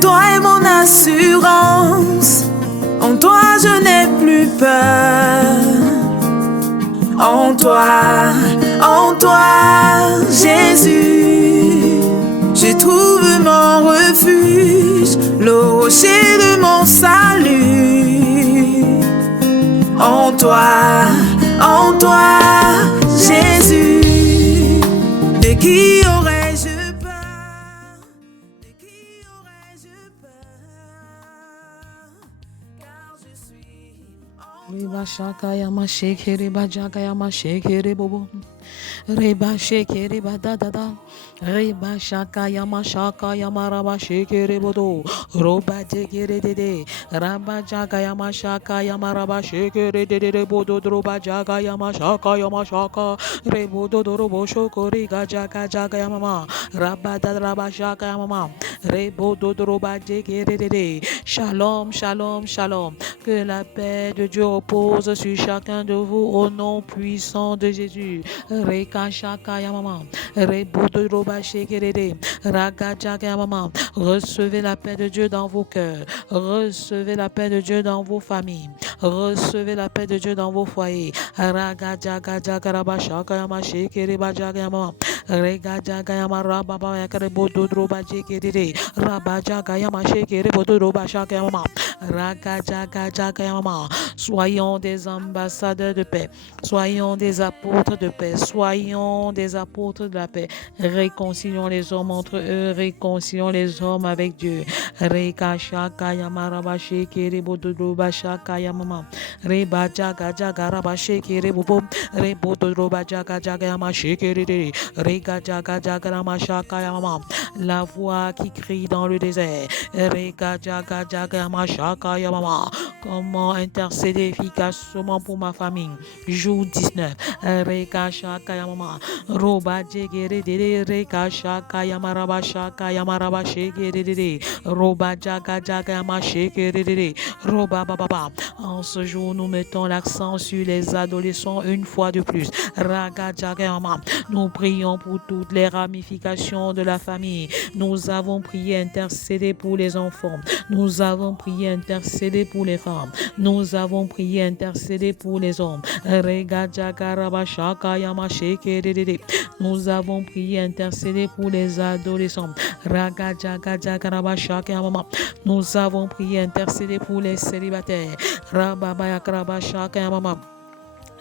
toi est mon assurance. En toi je n'ai plus peur. En toi, Jésus, je trouve mon refuge, le rocher de mon salut. En toi, Jésus, de qui aurais-je peur? De qui aurais-je peur? Car je suis Reba shaka yama shake reba jaka yama shake rebobo. Reba shake reba da da da. Reba shaka yama raba shake rebodo. Roba jeke de de. Raba jaka yama raba shake de de bodo roba jaka yama shaka. Rebodo robo shoko riga jaka yama. Raba da raba shaka yama. Rebodo roba jeke de. Shalom, shalom, shalom. Que la paix de Dieu repose sur chacun de vous au nom puissant de Jésus. Reka shaka yamama. Rebodo roba shekerede. Raga jaka yamama. Recevez la paix de Dieu dans vos cœurs. Recevez la paix de Dieu dans vos familles. Recevez la paix de Dieu dans vos foyers. Raga jaka jaka raba shaka yama shekereba jaka yamama. Rega jaka yama raba ba yakare bodo roba shekerede. Raba jaka yama shekerebodo roba shaka yamama. Raga jaka jaka yamama. Soyons des ambassadeurs de paix. Soyons des apôtres de paix. Soyons des apôtres de la paix. Réconcilions les hommes entre eux. Réconcilions les hommes avec Dieu. Reka shaka yamaraba shekere bododoba shaka yamama. Reba jaga jaga raba shekere bobo. Rebododoba jaga jaga yama shekere de. Reka jaga jaga rama shaka yamama. La voix qui crie dans le désert. Reka jaga jaga yama shaka yamama. Comment intercéder efficacement pour ma famille? Jour 19. Reka shaka yamama. Roba jegere de reka shaka yamaraba shaka yamaraba shegere de. Roba jaga jaga yama shegere de. Roba baba. En ce jour, nous mettons l'accent sur les adolescents une fois de plus. Raga jaga yama. Nous prions pour toutes les ramifications de la famille. Nous avons prié, intercédé pour les enfants. Nous avons prié, intercédé pour les femmes. Nous avons prié, intercédé pour les hommes. Nous avons prié, intercédé pour les adolescents. Nous avons prié, intercédé pour les célibataires.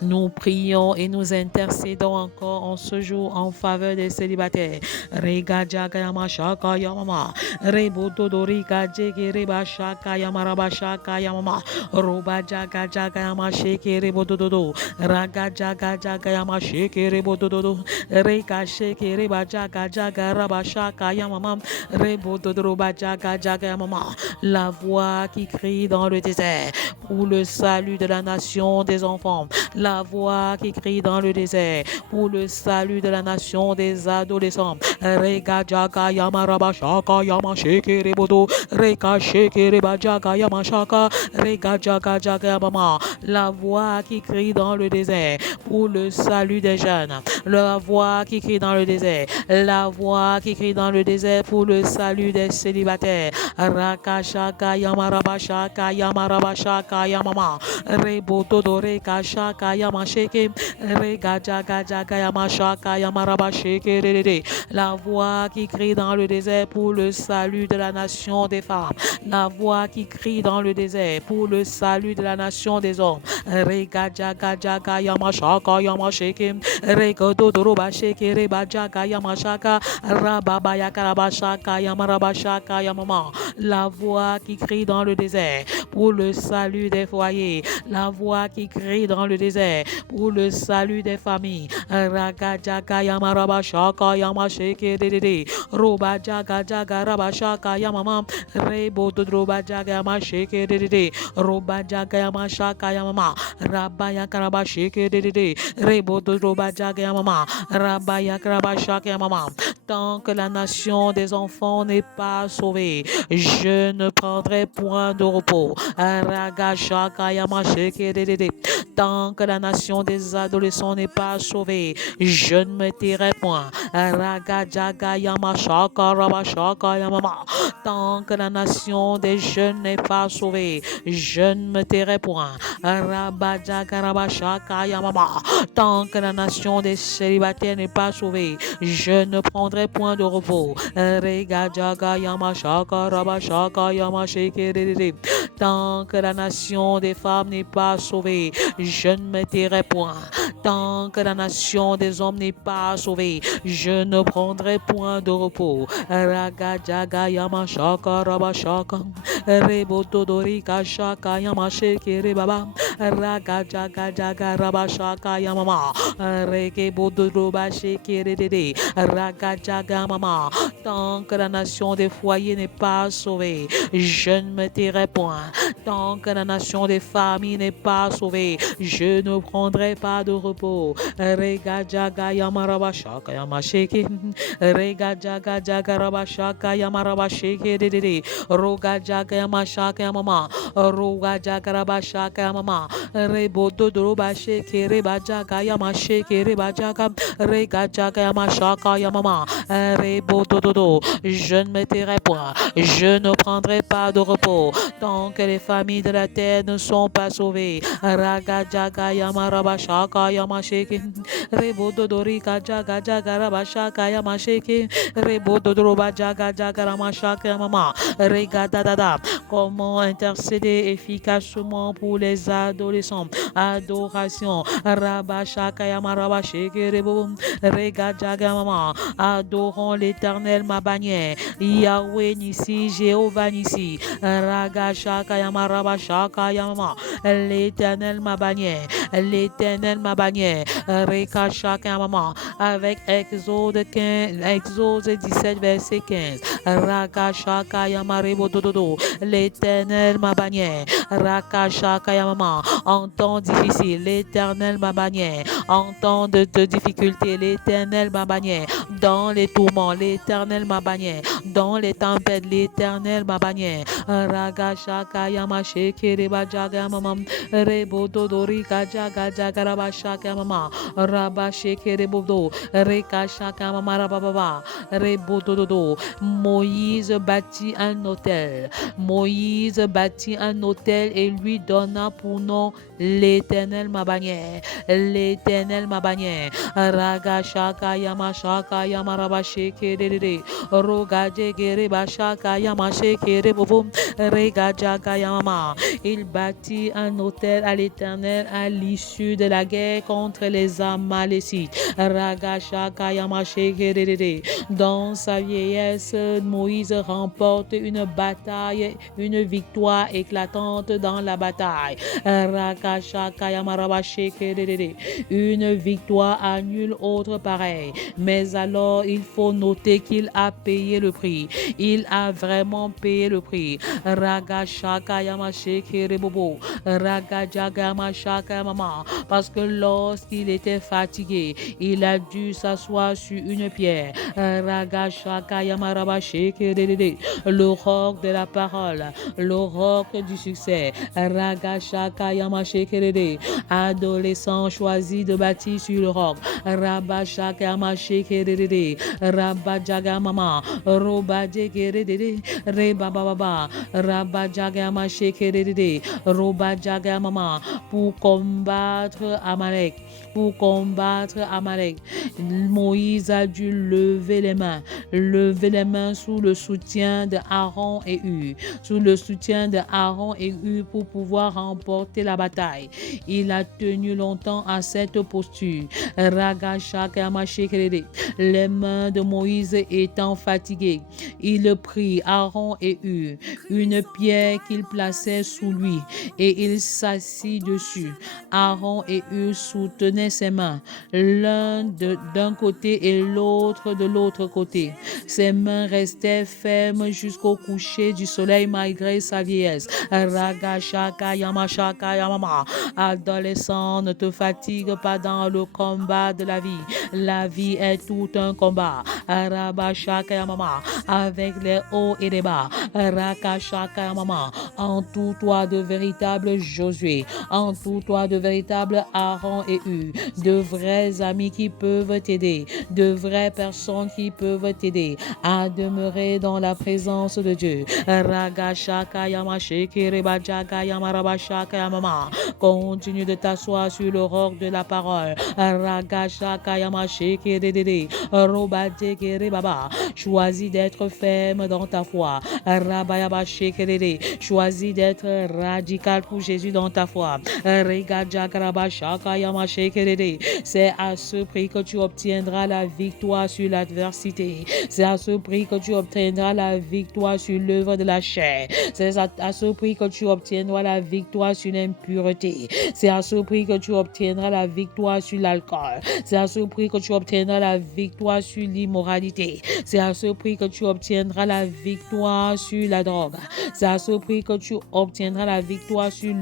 Nous prions et nous intercédons encore en ce jour en faveur des célibataires. Rega jaga yama shaka yamama. Rebodo doriga jege reba shaka yamaraba shaka yamama. Roba jaga jaga yama sheke rebodo dodo. Raga jaga jaga yama sheke rebodo dodo. Rega sheke reba jaga jaga raba shaka yamama. Rebodo roba jaga jaga yamama. La voix qui crie dans le désert pour le salut de la nation des enfants. La voix qui crie dans le désert pour le salut de la nation des adolescents. Rega jaga yama raba shaka yama sheke rebodo. Rega sheke reba jaga yama shaka. Rega jaga jaga yama. La voix qui crie dans le désert pour le salut des jeunes. La voix qui crie dans le désert. La voix qui crie dans le désert pour le salut des célibataires. Raka shaka yama raba shaka yama raba shaka yama. Rebodo do reka shaka yama sheke. Rega jaga jaga yama shaka yama raba sheke rede. La voix qui crie dans le désert pour le salut de la nation des femmes. La voix qui crie dans le désert pour le salut de la nation des hommes. Rega jaga jaga yama shaka yama sheke. Rega dodoroba sheke reba jaga yama shaka. Rababa yakaraba shaka yama raba shaka yama. La voix qui crie dans le désert pour le salut des foyers. La voix qui crie dans le désert pour le salut des familles. Raga jaga yama raba shaka yama sheke de. Roba jaga jaga raba shaka yama. Rebo roba jaga yama sheke de. Roba jaga yama shaka yama. Rabba yakaraba sheke de. Rebo roba jaga yama. Rabba yakaraba shaka yama. tant que la nation des enfants n'est pas sauvée, je ne prendrai point de repos. Tant que la nation des adolescents n'est pas sauvée, je ne me tairai point. Tant que la nation des jeunes n'est pas sauvée, je ne me tairai point. Tant que la nation des célibataires n'est pas sauvée, je ne prendrai point de repos. Tant que la nation des femmes n'est pas sauvée, je ne me tairai point. Tant que la nation des hommes n'est pas sauvée, je ne prendrai point de repos. Rebotodorika shaka yamasheke rebaba raga jaga jaga rabashaka yamama reke bododoba sheke redede raga jaga mama. Tant que la nation des foyers n'est pas sauvée, je ne me tairai point. Tant que la nation des familles n'est pas sauvée, je ne prendrai pas de repos. Rega jaga yamarabashaka yamasheke rega jaga jaga rabashaka yamarabasheke redede roga jaga yamashaka yamama roga jaga rabashaka yamama rebodo doroba sheke reba jaga yamasheke reba jaga rega jaga yamashaka yamama rebodo dodo. Je ne me tairai point, je ne prendrai pas de repos tant que les familles de la terre ne sont pas sauvées. Raga jaga yamarabashaka yamasheke rebodo dorika jaga jaga rabashaka yamasheke rebodo doroba jaga jaga ramashaka yamama rega dada. Comment intercéder efficacement pour les adolescents? Adoration. Rabashaka yamarabasheke rebo rega jaga mama. Adorons l'Éternel ma bannière. Yahweh Nissi, Jéhovah Nissi. Ragashaka yamarabashaka yamama. L'Éternel ma bannière. L'Éternel ma bannière. Rekashaka yamama. Avec Exode 17 verset 15. Rakashaka yamarebo dododo. L'Éternel ma bannière. Rakashaka yamama. En temps difficile, l'Éternel ma bannière. En temps de difficulté, l'Éternel ma bannière. Dans les tourments, l'Éternel ma bannière. Dans les tempêtes, l'Éternel ma bannière. Ragashaka yamasheke reba jaga mamam. Rebo dodori kajaga jaga rabashaka mama. Rabasheke rebodo. Rekashaka mama rababa. Rebo dododo. Moïse bâtit un autel. Moïse bâtit un autel et lui donna pour nom l'Éternel ma bannière. L'Éternel ma bannière. Ragashaka yamashaka yamarabasheke dedede. Rogaje gerebashaka yamasheke rebobo. Regajaga yamama. Il bâtit un autel à l'Éternel à l'issue de la guerre contre les Amalécites. Ragashaka yamasheke dedede. Dans sa vieillesse, Moïse remporte une bataille, une victoire éclatante dans la bataille. Une victoire à nul autre pareil. Mais alors, il faut noter qu'il a payé le prix. Il a vraiment payé le prix. Parce que lorsqu'il était fatigué, il a dû s'asseoir sur une pierre. Le roc de la parole, le roc du succès. Adolescent choisi de bâtir sur le roc. Rabajagamama, Robajegerede, Rebababa, Rabajagamashekere, Robajagamama, pour combattre Amalek. Pour combattre Amalek, Moïse a dû lever les mains sous le soutien de Aaron et Hur, sous le soutien de Aaron et Hur pour pouvoir remporter la bataille. Il a tenu longtemps à cette posture. Les mains de Moïse étant fatiguées, il prit Aaron et Hur, une pierre qu'il plaçait sous lui, et il s'assit dessus. Aaron et Hur soutenaient ses mains, l'un d'un côté et l'autre de l'autre côté. Ses mains restaient fermes jusqu'au coucher du soleil malgré sa vieillesse. Ragashaka yamashaka yamama. Adolescent, ne te fatigue pas dans le combat de la vie. La vie est tout un combat. combats. Rabashaka Mama, avec les hauts et les bas. Rakashaka Mama, entoure-toi de véritables Josué, entoure-toi de véritables Aaron et Hu, de vrais amis qui peuvent t'aider, de vraies personnes qui peuvent t'aider à demeurer dans la présence de Dieu. Ragashaka Yama Shekirebajaka Yama Rabashaka Yamama, continue de t'asseoir sur le roc de la parole. Ragashaka Yama Shekirede, Robadekere Baba, choisis d'être ferme dans ta foi. Rabayaba Shekirede, choisis d'être radical pour Jésus dans ta foi. Regajakarabashaka Yama Shekirede, c'est à ce prix que tu obtiendras la victoire sur l'adversité. C'est à ce prix que tu obtiendras la victoire sur l'œuvre de la chair. C'est à ce prix que tu obtiendras la victoire sur l'impureté. C'est à ce prix que tu obtiendras la victoire sur l'alcool. C'est à ce prix que tu obtiendras la victoire sur l'immoralité. C'est à ce prix que tu obtiendras la victoire sur la drogue. C'est à ce prix que tu obtiendras la victoire sur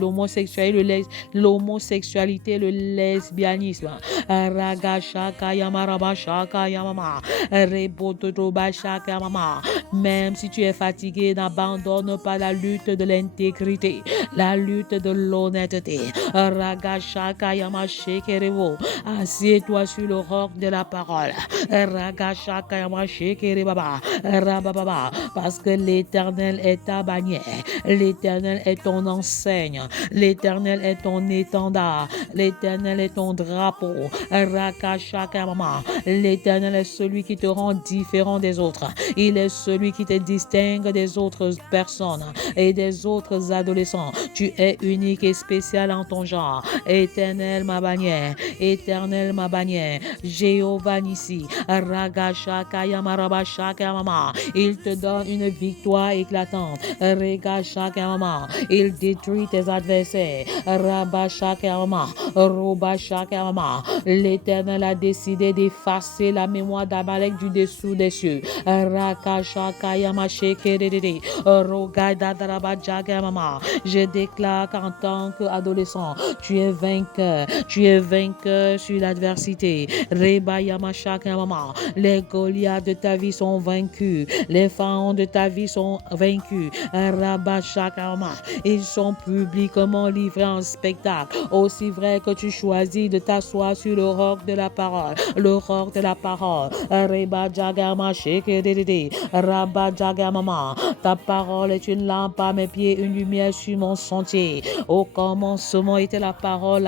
l'homosexualité, le lesbianisme. Ragashaka Yamarabashaka Yamama. Rebotodobashaka Yamama. Même si tu es fatigué, n'abandonne pas la lutte de l'intégrité, la lutte de l'honnêteté. Ragashaka Yamashekerevo. Assieds-toi sur le roc de la parole. Ragashaka Yamashekerebaba. Rabababa. Parce que l'Éternel est ta bannière. L'Éternel est ton enseigne. L'Éternel est ton étendard. L'Éternel est ton drapeau. Rakashaka Yamama. L'Éternel est celui qui te rend différent des autres. Il est celui qui te distingue des autres personnes et des autres adolescents. Tu es unique et spécial en ton genre. Éternel ma bannière, Éternel ma bannière, Jéhovah Nissi, Ragashaka Yamarabashaka Yamama. Il te donne une victoire éclatante. Regashaka Yamama. Il détruit tes adversaires. Rabashaka Yamama, Robashaka Yamama. L'Éternel a décidé d'effacer la mémoire d'Amalek du dessous des cieux. Rakashaka Yamashekerede, Rogadadarabajaga Mama. Je déclare qu'en tant qu'adolescent, tu es vainqueur. Tu es vainqueur sur l'adversité. Reba Yamashaka Mama. Les Goliaths de ta vie sont vaincus. Les pharaons de ta vie sont vaincus. Rabashaka Mama. Ils sont publiquement livrés en spectacle. Aussi vrai que tu choisis de t'asseoir sur le roc de la parole. Le roc de la parole. Reba Jagama Shekerede. Rabba Jagamama. Ta parole est une lampe à mes pieds, une lumière sur mon sentier. Au commencement était la parole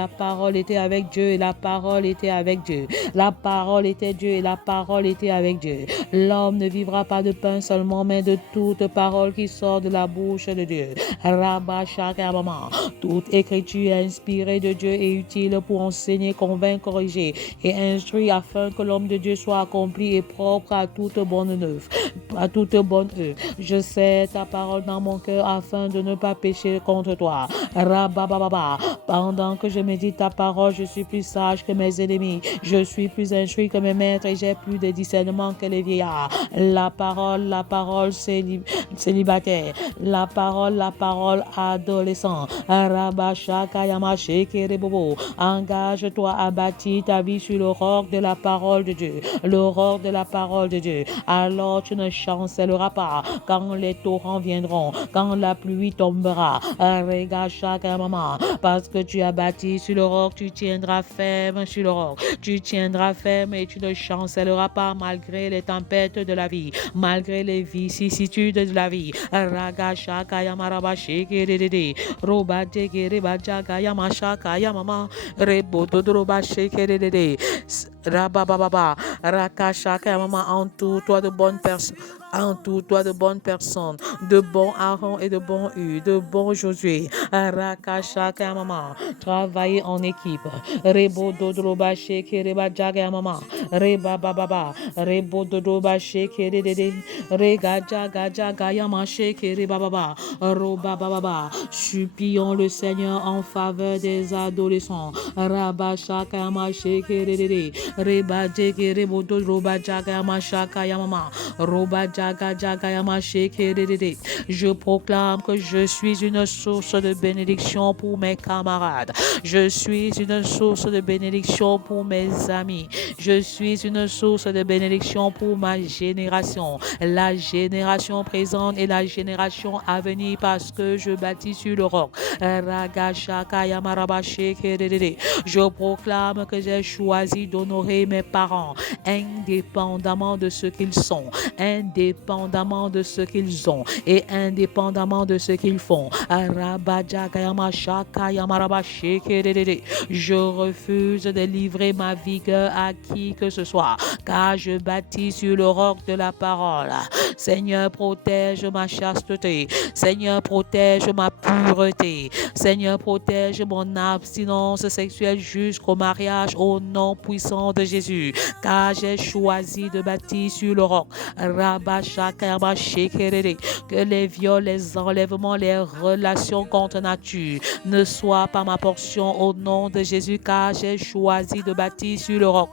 était avec Dieu et la parole était avec Dieu. La parole était Dieu et la parole était avec Dieu. L'homme ne vivra pas de pain seulement, mais de toute parole qui sort de la bouche de Dieu. Rabba Shakamama. Toute écriture est inspirée de Dieu et utile pour enseigner, convaincre, corriger et instruire afin que l'homme de Dieu soit accompli et propre à toute bonne œuvre. À toute bonne œuvre. Je sais ta parole dans mon cœur afin de ne pas pécher contre toi. Rabababa. Pendant que je médite ta parole, je suis plus sage que mes ennemis. Je suis plus instruit que mes maîtres et j'ai plus de discernement que les vieillards. La parole célibataire. La parole adolescent. Rabashaka Yamashekerebobo. Engage-toi à bâtir ta vie sur le roc de la parole de Dieu. Le roc de la parole de Dieu. Alors tu ne chancelleras pas quand les torrents viendront, quand la pluie tombera. Parce que tu as bâti sur le roc, tu tiendras ferme sur le roc. Tu tiendras ferme et tu ne chancelleras pas malgré les tempêtes de la vie, malgré les vicissitudes de la vie. Ragashaka Yamarabasheke Robate Rebajaga Yamashaka Yamama Rebododrobasheke Rabababa Rakashaka Yamama. Entoure-toi de bonnes personnes. Entoure-toi de bonnes personnes, de bons Aaron et de bons Hu, de bons Josué. Rakashaka Mama. Travailler en équipe. Rebo Dodroba Sheke Reba Jaga Mama. Reba Baba. Rebo Dodroba Sheke Rede. Rega Jaga Jaga Yama Sheke Reba Baba. Roba Baba. Supplions le Seigneur en faveur des adolescents. Rabashaka Yama Sheke Rede. Reba jekere bodo roba jaga mashaka yamama. Roba jaga jaga yama shekere. Je proclame que je suis une source de bénédiction pour mes camarades. Je suis une source de bénédiction pour mes amis. Je suis une source de bénédiction pour ma génération, la génération présente et la génération à venir, parce que je bâtis sur le roc. Je proclame que j'ai choisi d'honorer mes parents, indépendamment de ce qu'ils sont, indépendamment de ce qu'ils ont et indépendamment de ce qu'ils font. Je refuse de livrer ma vigueur à qui que ce soit, car je bâtis sur le roc de la parole. Seigneur, protège ma chasteté. Seigneur, protège ma pureté. Seigneur, protège mon abstinence sexuelle jusqu'au mariage au nom puissant de Jésus, car j'ai choisi de bâtir sur le roc. Que les viols, les enlèvements, les relations contre nature ne soient pas ma portion au nom de Jésus, car j'ai choisi de bâtir sur le roc.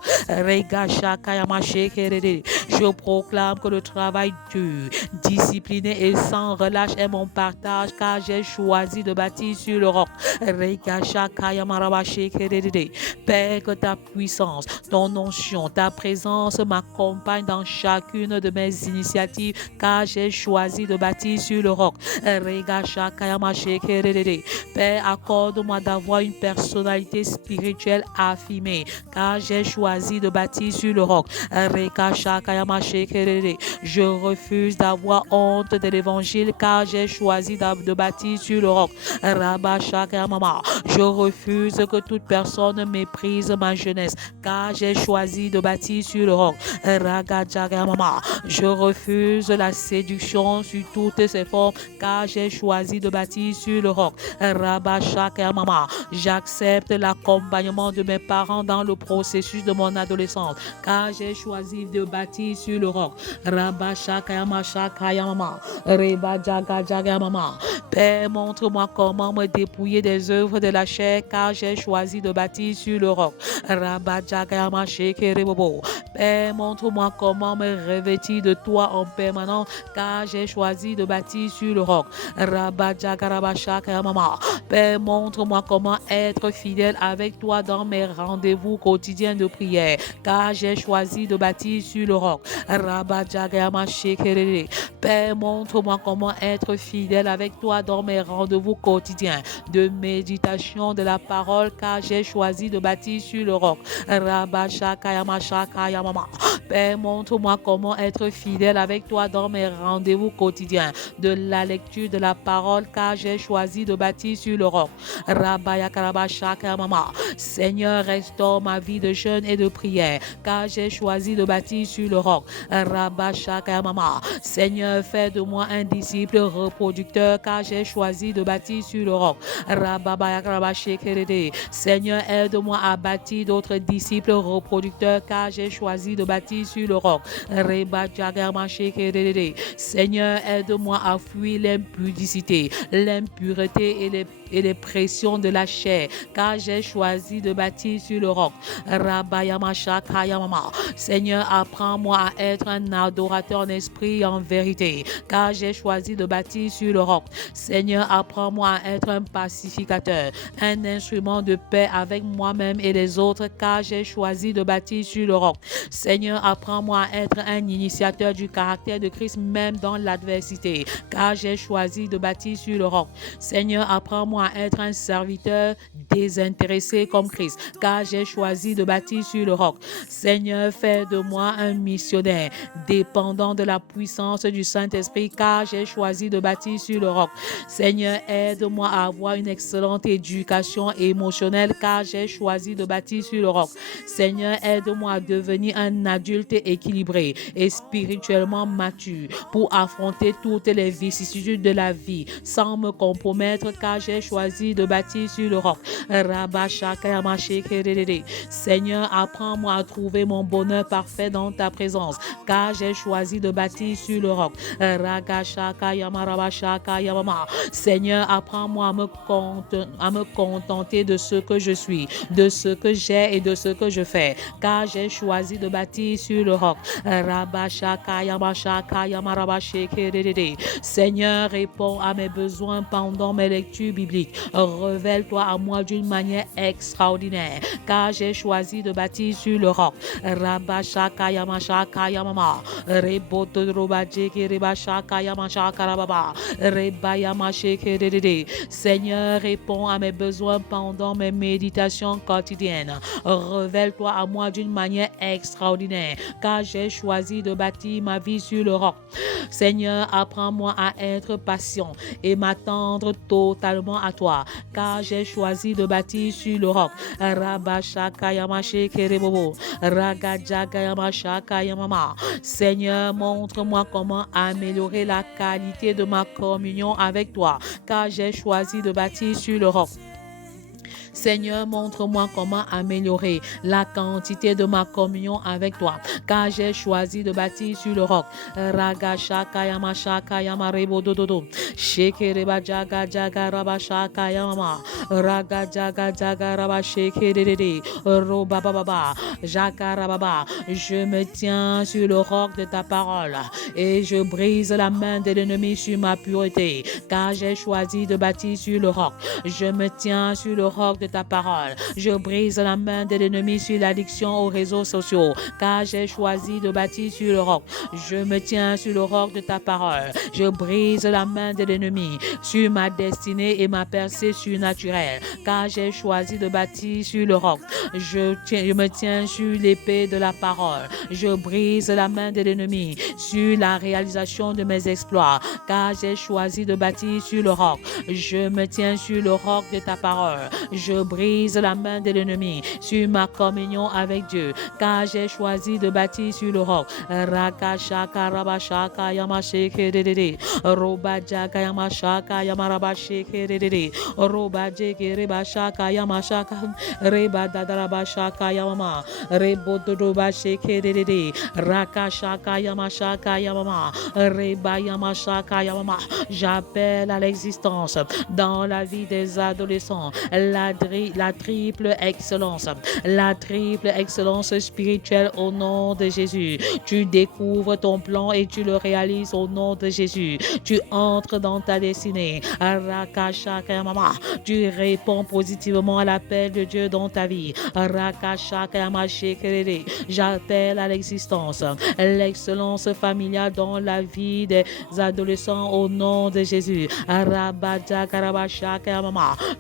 Je proclame que le travail dur, discipliné et sans relâche est mon partage, car j'ai choisi de bâtir sur le roc. Père, que ta puissance, ton onction, ta présence m'accompagne dans chacune de mes initiatives, car j'ai choisi de bâtir sur le roc. Père, accorde-moi d'avoir une personnalité spirituelle affirmée, car j'ai choisi de bâtir sur le roc. Je refuse d'avoir honte de l'évangile, car j'ai choisi de bâtir sur le roc. Je refuse que toute personne méprise ma jeunesse, car j'ai choisi de bâtir sur le roc. Je refuse la séduction sur toutes ses formes, car j'ai choisi de bâtir sur le roc. J'accepte l'accompagnement de mes parents dans le processus de mon adolescence, car j'ai choisi de bâtir sur le roc. Père, montre-moi comment me dépouiller des œuvres de la chair, car j'ai choisi de bâtir sur le roc. Père, montre-moi comment me revêtir de toi en permanence, car j'ai choisi de bâtir sur le roc. Père, montre-moi comment être fidèle avec toi dans mes rendez-vous quotidiens de prière, car j'ai choisi de bâtir sur le roc. Père, montre-moi comment être fidèle avec toi dans mes rendez-vous quotidiens de méditation de la parole, car j'ai choisi de bâtir sur le roc. Père, montre-moi comment être fidèle avec toi dans mes rendez-vous quotidiens de la lecture de la parole, car j'ai choisi de bâtir sur le roc. Seigneur, restaure ma vie de jeûne et de prière, car j'ai choisi de bâtir sur le roc. Seigneur, fais de moi un disciple reproducteur, car j'ai choisi de bâtir sur le roc. Seigneur, aide-moi à bâtir d'autres disciples reproducteurs, car j'ai choisi de bâtir sur le roc. Seigneur, aide-moi à fuir l'impudicité, l'impureté et les pressions de la chair, car j'ai choisi de bâtir sur le roc. Seigneur, apprends-moi à être un adorateur en esprit et en vérité, car j'ai choisi de bâtir sur le roc. Seigneur, apprends-moi à être un pacificateur, un instrument de paix avec moi-même et les autres, car j'ai choisi de bâtir sur le roc. Seigneur, apprends-moi à être un initiateur du caractère de Christ même dans l'adversité, car j'ai choisi de bâtir sur le roc. Seigneur, apprends-moi à être un serviteur désintéressé comme Christ, car j'ai choisi de bâtir sur le roc. Seigneur, fais de moi un missionnaire dépendant de la puissance du Saint-Esprit, car j'ai choisi de bâtir sur le roc. Seigneur, aide-moi à avoir une excellente éducation émotionnelle, car j'ai choisi de bâtir sur le roc. Seigneur, aide-moi à devenir un adulte équilibré et spirituellement mature pour affronter toutes les vicissitudes de la vie sans me compromettre, car j'ai choisi de bâtir sur le roc. Seigneur, apprends-moi à trouver mon bonheur parfait dans ta présence, car j'ai choisi de bâtir sur le roc. Seigneur, apprends-moi à me contenter de ce que je suis, de ce que j'ai et de ce que je fais, car j'ai choisi de bâtir sur le roc. Seigneur, réponds à mes besoins pendant mes lectures bibliques. Révèle-toi à moi d'une manière extraordinaire, car j'ai choisi de bâtir sur le roc. Seigneur, réponds à mes besoins pendant mes méditations quotidiennes. Révèle-toi à moi d'une manière extraordinaire, car j'ai choisi de bâtir ma vie sur le roc. Seigneur, apprends-moi à être patient et m'attendre totalement à toi, car j'ai choisi de bâtir sur le roc. Seigneur, montre-moi comment améliorer la qualité de ma communion avec toi, car j'ai choisi de bâtir sur le roc. Seigneur, montre-moi comment améliorer la quantité de ma communion avec toi, car j'ai choisi de bâtir sur le roc. Je me tiens sur le roc de ta parole et je brise la main de l'ennemi sur ma pureté, car j'ai choisi de bâtir sur le roc. Je me tiens sur le roc de ta parole. Je brise la main de l'ennemi sur l'addiction aux réseaux sociaux, car j'ai choisi de bâtir sur le roc. Je me tiens sur le roc de ta parole. Je brise la main de l'ennemi sur ma destinée et ma percée surnaturelle, car j'ai choisi de bâtir sur le roc. Je me tiens sur l'épée de la parole. Je brise la main de l'ennemi sur la réalisation de mes exploits, car j'ai choisi de bâtir sur le roc. Je me tiens sur le roc de ta parole. Je brise la main de l'ennemi sur ma communion avec Dieu, car j'ai choisi de bâtir sur le roc. J'appelle à l'existence dans la vie des adolescents la triple excellence spirituelle au nom de Jésus. Tu découvres ton plan et tu le réalises au nom de Jésus. Tu entres dans ta destinée. Tu réponds positivement à l'appel de Dieu dans ta vie. J'appelle à l'existence l'excellence familiale dans la vie des adolescents au nom de Jésus.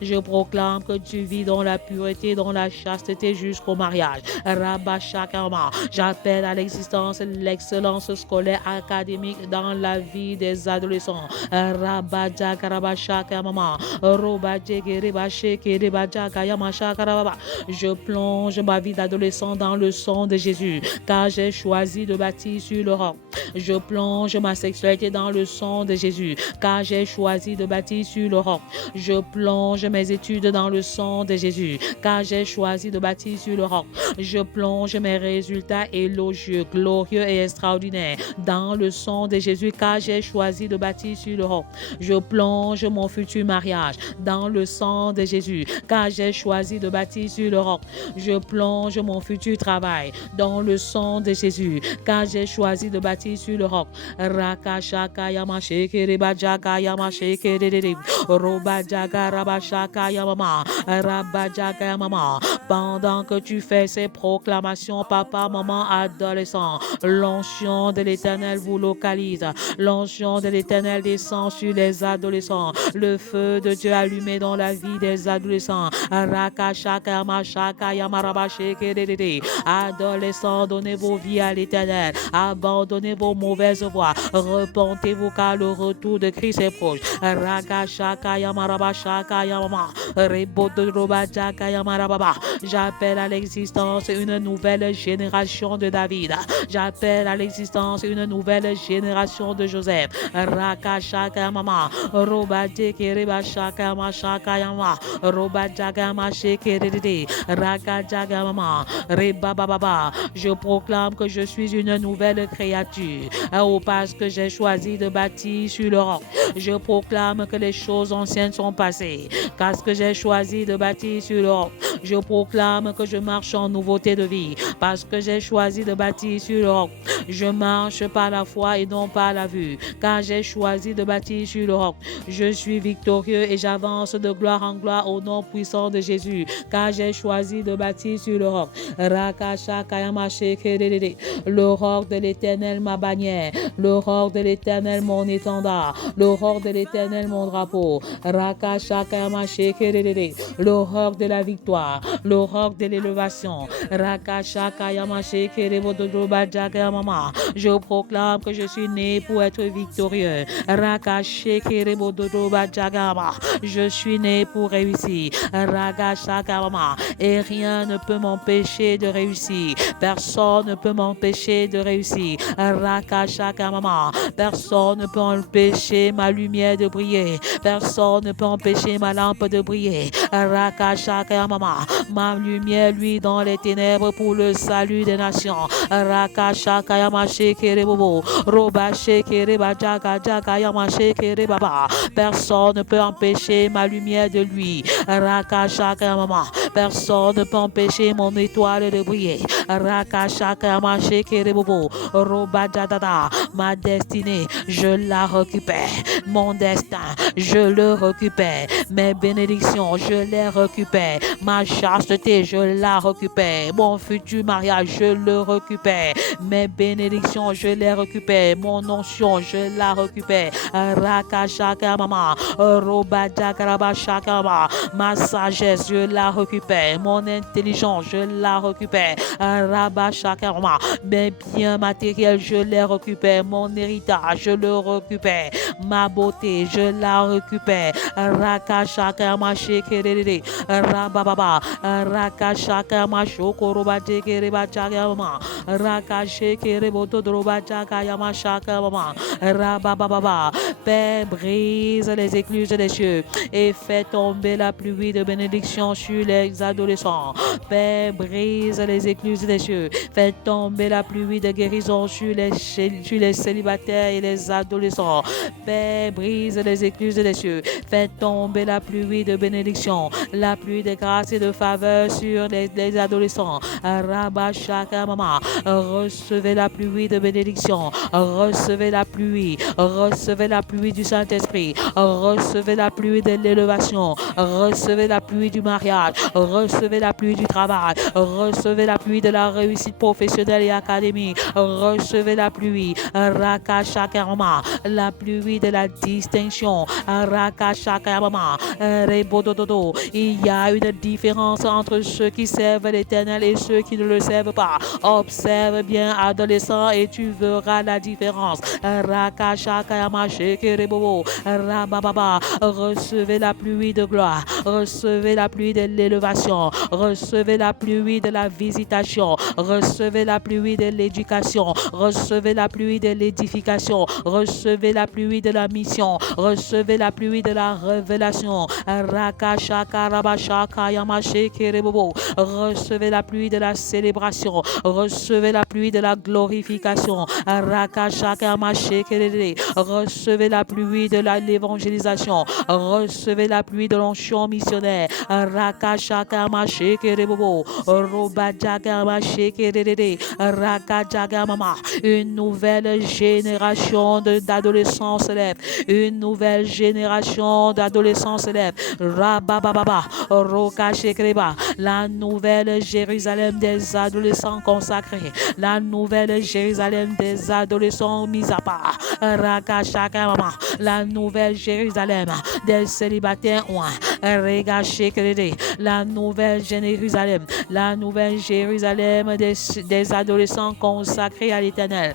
Je proclame que tu vis dans la pureté, dans la chasteté jusqu'au mariage. J'appelle à l'existence l'excellence scolaire académique dans la vie des adolescents. Je plonge ma vie d'adolescent dans le sang de Jésus, car j'ai choisi de bâtir sur le roc. Je plonge ma sexualité dans le sang de Jésus, car j'ai choisi de bâtir sur le roc. Je plonge mes études dans le sang de Jésus, car j'ai choisi de bâtir sur le roc. Je plonge mes résultats élogieux, glorieux et extraordinaires dans le sang de Jésus, car j'ai choisi de bâtir sur le roc. Je plonge mon futur mariage dans le sang de Jésus, car j'ai choisi de bâtir sur le roc. Je plonge mon futur travail dans le sang de Jésus, car j'ai choisi de bâtir sur le roc. Pendant que tu fais ces proclamations, papa, maman, adolescent, l'onction de l'Éternel vous localise. L'onction de l'Éternel descend sur les adolescents. Le feu de Dieu allumé dans la vie des adolescents. Rakashaka Mashaka Yamaraba Shekerede. Adolescents, donnez vos vies à l'Éternel. Abandonnez vos mauvaises voies. Repentez-vous car le retour de Christ est proche. Rakashaka Yamaraba Shaka Yamama. Rebodoba Jaka Yamarababa. J'appelle à l'existence une nouvelle génération de David. J'appelle à l'existence une nouvelle génération de Joseph. Rakashaka Mama. Robate Kereba Shaka Mashaka Yama. Robajaga Mashekerede. Rakajaga Mama. Rebababa. Je proclame que je suis une nouvelle créature. Parce que j'ai choisi de bâtir sur le roc. Je proclame que les choses anciennes sont passées. Parce que j'ai choisi de bâtir sur le roc. Je proclame que je marche en nouveauté de vie. Parce que j'ai choisi de bâtir sur le roc. Je marche par la foi et non par la vue. Car j'ai choisi de bâtir sur le roc. Je suis victorieux et j'avance de gloire en gloire au nom puissant de Jésus. Car j'ai choisi de bâtir sur le roc. Le roc de l'Éternel ma bannière. Le roc de l'Éternel mon étendard. Le roc de l'Éternel mon drapeau. Le roc de la victoire. Le roc de l'élévation. Je proclame que je suis né pour être victorieux. Je suis né pour réussir. Et rien ne peut m'empêcher de réussir. Personne ne peut m'empêcher de réussir. Personne ne peut empêcher ma lumière de briller. Personne ne peut empêcher ma lampe de briller. Ma lumière, lui, dans les ténèbres pour le salut des nations. Personne ne peut empêcher ma lumière de lui. Personne ne peut empêcher mon étoile de briller. Ma destinée, je la récupère. Mon destin, je le récupère. Mes bénédictions, je les récupère. Ma chasteté, je la récupère. Mon futur mariage, je le récupère. Mes bénédictions, je les récupère. Mon onction, je la récupère. Ma sagesse, je la récupère. Mon intelligence, je la récupère. Mes biens matériels, je les récupère. Mon héritage, je le récupère. Ma beauté, je la récupère. Père, brise les écluses des cieux et fais tomber la pluie de bénédiction sur les adolescents. Père, brise les écluses des cieux, fais tomber la pluie de guérison sur les célibataires et les adolescents. Père, brise les écluses des cieux, fais tomber la pluie de bénédiction, la pluie de grâce et de faveur sur les adolescents. Recevez la pluie de bénédiction, recevez la pluie du Saint-Esprit, recevez la pluie de l'élévation, recevez la pluie du mariage, recevez la pluie du travail, recevez la pluie de la réussite professionnelle et académique, recevez la pluie, la pluie de la distinction, il y a une différence entre ceux qui servent l'Éternel et ceux qui ne le servent pas. Observe bien, adolescent, et tu verras la différence. Recevez la pluie de gloire, recevez la pluie de l'élévation, recevez la pluie de la visitation, recevez la pluie de l'éducation, recevez la pluie de l'édification, recevez la pluie de la mission, recevez la pluie de la révélation. Recevez la pluie de la célébration, recevez la pluie de la glorification. Recevez la pluie de l'évangélisation, recevez la pluie de l'onction missionnaire. Une nouvelle génération d'adolescents se lève. Une nouvelle génération d'adolescents se lève. La nouvelle Jérusalem des adolescents consacrés. La nouvelle Jérusalem des adolescents mis à part. La nouvelle Jérusalem des célibataires oints. la nouvelle Jérusalem, la nouvelle Jérusalem des adolescents consacrés à l'Éternel.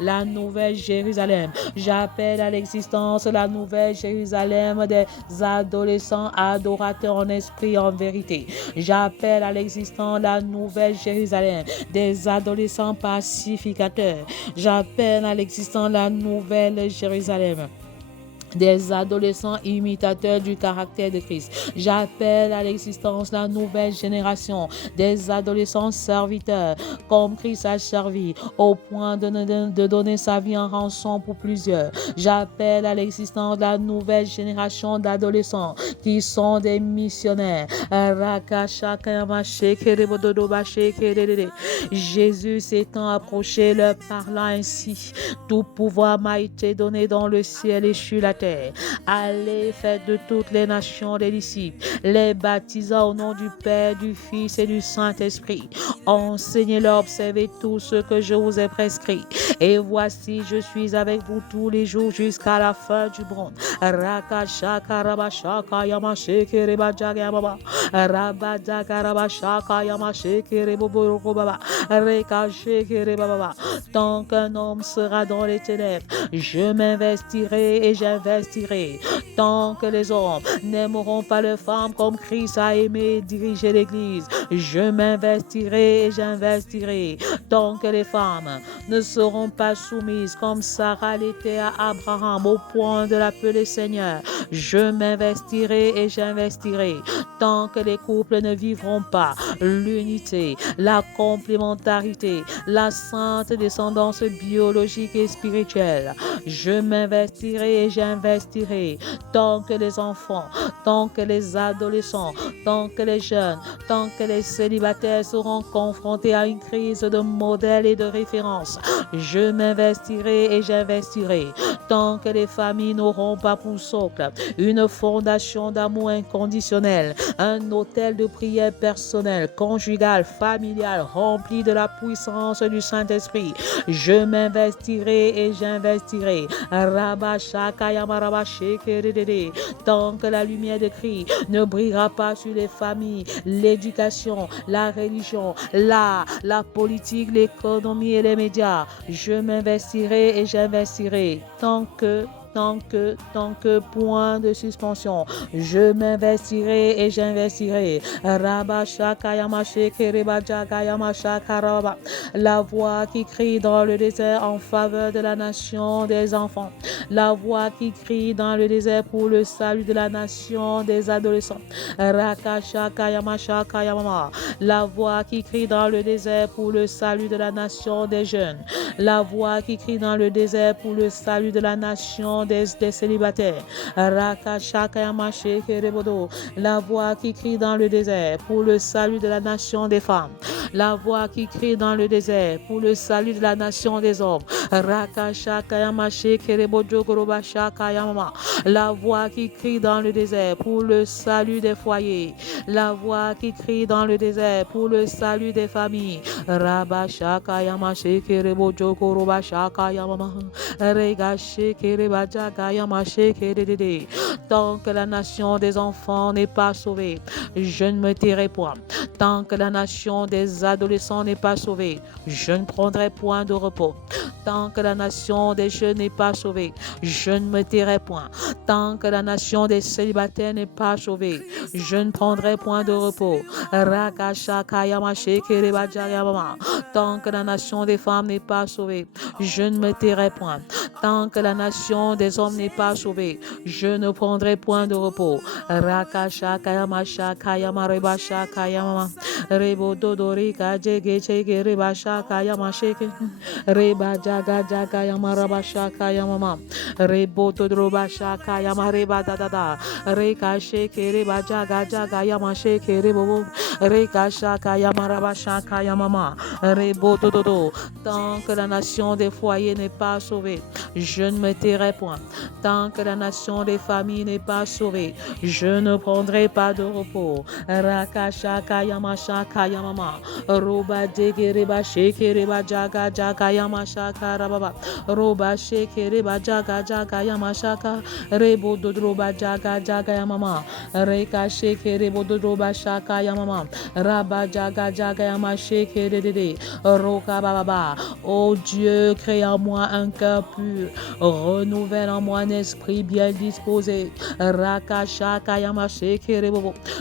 La nouvelle Jérusalem. J'appelle à l'existence la nouvelle Jérusalem des adolescents adorateurs en esprit et en vérité. J'appelle à l'existence la nouvelle Jérusalem des adolescents pacificateurs. J'appelle à l'existence la nouvelle Jérusalem des adolescents imitateurs du caractère de Christ. J'appelle à l'existence la nouvelle génération des adolescents serviteurs, comme Christ a servi, au point de donner sa vie en rançon pour plusieurs. J'appelle à l'existence la nouvelle génération d'adolescents qui sont des missionnaires. Jésus s'étant approché, leur parlant ainsi: tout pouvoir m'a été donné dans le ciel et sur la terre. Allez, faites de toutes les nations des disciples, les baptisant au nom du Père, du Fils et du Saint-Esprit. Enseignez-leur à observer tout ce que je vous ai prescrit. Et voici, je suis avec vous tous les jours jusqu'à la fin du monde. Tant qu'un homme sera dans les ténèbres, je m'investirai et j'investirai. Tant que les hommes n'aimeront pas les femmes comme Christ a aimé et dirigé l'Église, je m'investirai et j'investirai. Tant que les femmes ne seront pas soumises comme Sarah l'était à Abraham au point de l'appeler Seigneur, je m'investirai et j'investirai. Tant que les couples ne vivront pas l'unité, la complémentarité, la sainte descendance biologique et spirituelle, je m'investirai et j'investirai. Tant que les enfants, tant que les adolescents, tant que les jeunes, tant que les célibataires seront confrontés à une crise de modèle et de référence, je m'investirai et j'investirai. Tant que les familles n'auront pas pour socle une fondation d'amour inconditionnel, un autel de prière personnel, conjugal, familial, rempli de la puissance du Saint-Esprit, je m'investirai et j'investirai. Tant que la lumière de Christ ne brillera pas sur les familles, l'éducation, la religion, l'art, la politique, l'économie et les médias, je m'investirai et j'investirai. Tant que, point de suspension, je m'investirai et j'investirai. La voix qui crie dans le désert en faveur de la nation des enfants. La voix qui crie dans le désert pour le salut de la nation des adolescents. La voix qui crie dans le désert pour le salut de la nation des jeunes. La voix qui crie dans le désert pour le salut de la nation des célibataires. La voix qui crie dans le désert pour le salut de la nation des femmes. La voix qui crie dans le désert pour le salut de la nation des hommes. La voix qui crie dans le désert pour le salut des foyers. La voix qui crie dans le désert pour le salut des familles. Tant que la nation des enfants n'est pas sauvée, je ne me tairai point. Tant que la nation des adolescents n'est pas sauvée, je ne prendrai point de repos. Tant que la nation des jeunes n'est pas sauvée, je ne me tairai point. Tant que la nation des célibataires n'est pas sauvée, je ne prendrai point de repos. Tant que la nation des femmes n'est pas sauvée, je ne me tairai point. Tant que la nation des hommes n'est pas sauvée, je ne prendrai point de repos. Tant que la nation des foyers n'est pas sauvée, je ne me tairai point. Tant que la nation des familles n'est pas sauvée, je ne prendrai pas de repos. Rakashaka yamashaka yamama. Roba degereba shekereba jaga jaga yamashaka rababa. Roba shekereba jaga jaga yamashaka. Rebo dodroba jaga jaga yamama. Reka shekerebo dodroba shaka yamama. Raba jaga jaga yamasheke. Roka bababa. Oh Dieu, crée en moi un cœur pur. Renouvelle en moi un esprit bien disposé. Rakashaka yamasheke.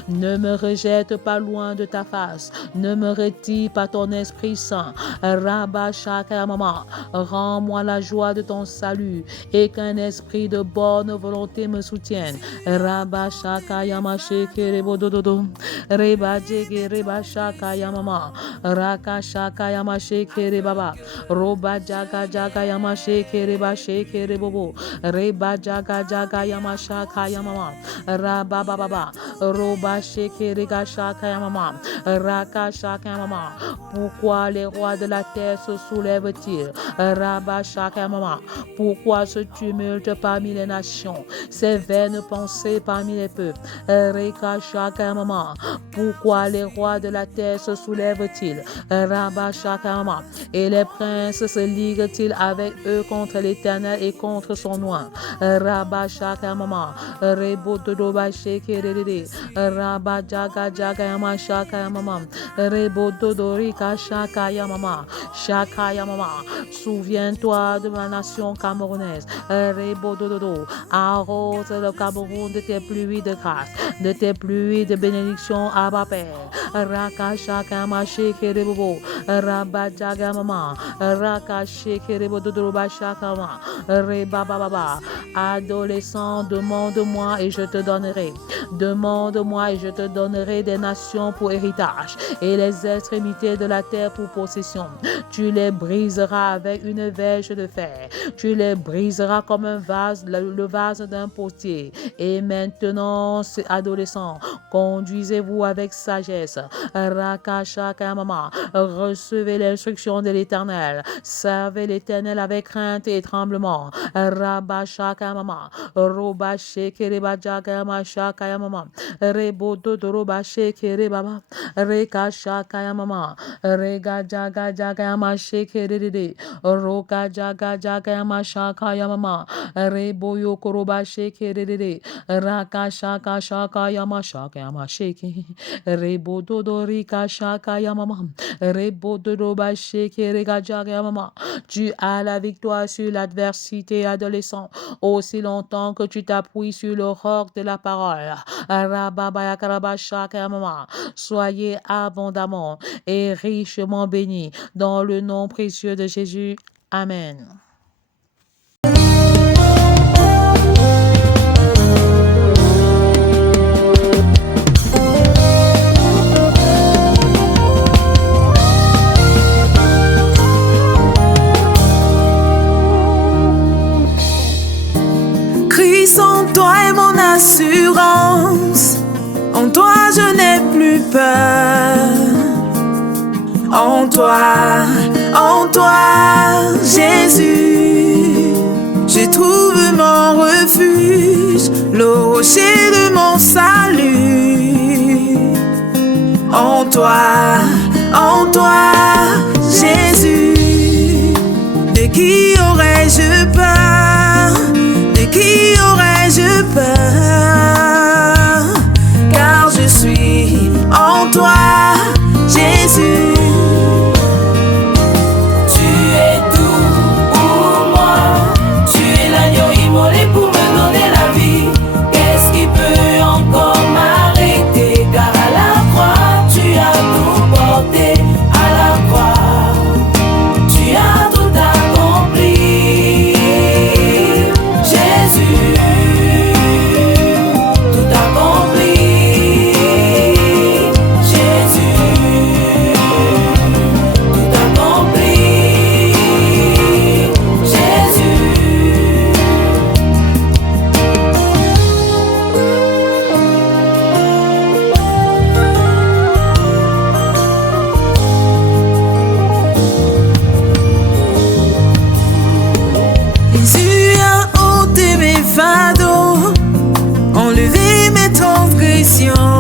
Ne me rejette pas loin de ta face. Ne me retire pas ton Esprit Saint. Rabashaka yamama. Rends-moi la joie de ton salut et qu'un esprit de bonne volonté me soutienne. Rabashaka yamasheke rebodododo. Rebajege rebashaka yamama. Rakashaka yamasheke rebaba. Roba jaga jaga yamasheke rebasheke rebobo. Reba jaga jaga yamashaka yamama. Rabababa. Roba sheke regashaka yamama. Rakashaka yamama. Pourquoi les rois de la terre se soulèvent-ils? Rabashaka yamama. Pourquoi ce tumulte parmi les nations? Ces vaines pensées parmi les peuples. Rekashaka yamama. Pourquoi les rois de la terre se soulèvent-ils? Rabashaka yamama. Et les princes se liguent-ils avec eux contre l'Éternel et contre son nom? Rabashaka yamama. Rebododoba sheke rede. Rabba jaga jaga yama shaka yamama. Rebo dodorika shaka yamama. Shaka yamama. Souviens-toi de ma nation camerounaise. Rebo dododo. Arrose le Cameroun de tes pluies de grâce, de tes pluies de bénédiction, Abba Père. Raka shaka yama sheke rebo. Rabba jaga yamama. Raka sheke rebo dodoroba shaka yama. Reba baba. Adolescent, demande-moi et je te donnerai. Demande-moi et je te donnerai des nations pour héritage et les extrémités de la terre pour possession. Tu les briseras avec une verge de fer. Tu les briseras comme un vase, le vase d'un potier. Et maintenant, adolescents, conduisez-vous avec sagesse. Rakashaka mama. Recevez l'instruction de l'Éternel. Servez l'Éternel avec crainte et tremblement. Rabashaka mama. Roba shekereba jaga mashaka mama. Rebo dodoroba shekere baba. Reka shaka mama. Rega jaga jaga mashekere. Roka jaga jaga mashaka mama. Rebo yokoroba shekere. Raka shaka shaka yamashaka yamasheke. Rebo dodorika shaka mama. Rebo dodoroba shekere jaga mama. Tu as la victoire sur l'adversité, adolescent, aussi longtemps que tu t'appuies sur le roc de la parole. Soyez abondamment et richement bénis dans le nom précieux de Jésus. Amen. Christ en toi est mon assurance. En toi je n'ai plus peur. En toi, Jésus, je trouve mon refuge, le rocher de mon salut. En toi, Jésus, de qui aurais-je peur? De qui aurais-je peur? Car je suis en toi, Jésus. Tu es tout pour moi. Tu es l'agneau immolé pour me donner la vie. Qu'est-ce qui peut encore m'arrêter? Car à la croix, tu as tout porté. À la croix, tu as tout accompli. Jésus, tout accompli. Jésus. Jésus a ôté mes fardeaux, enlevé mes transgressions.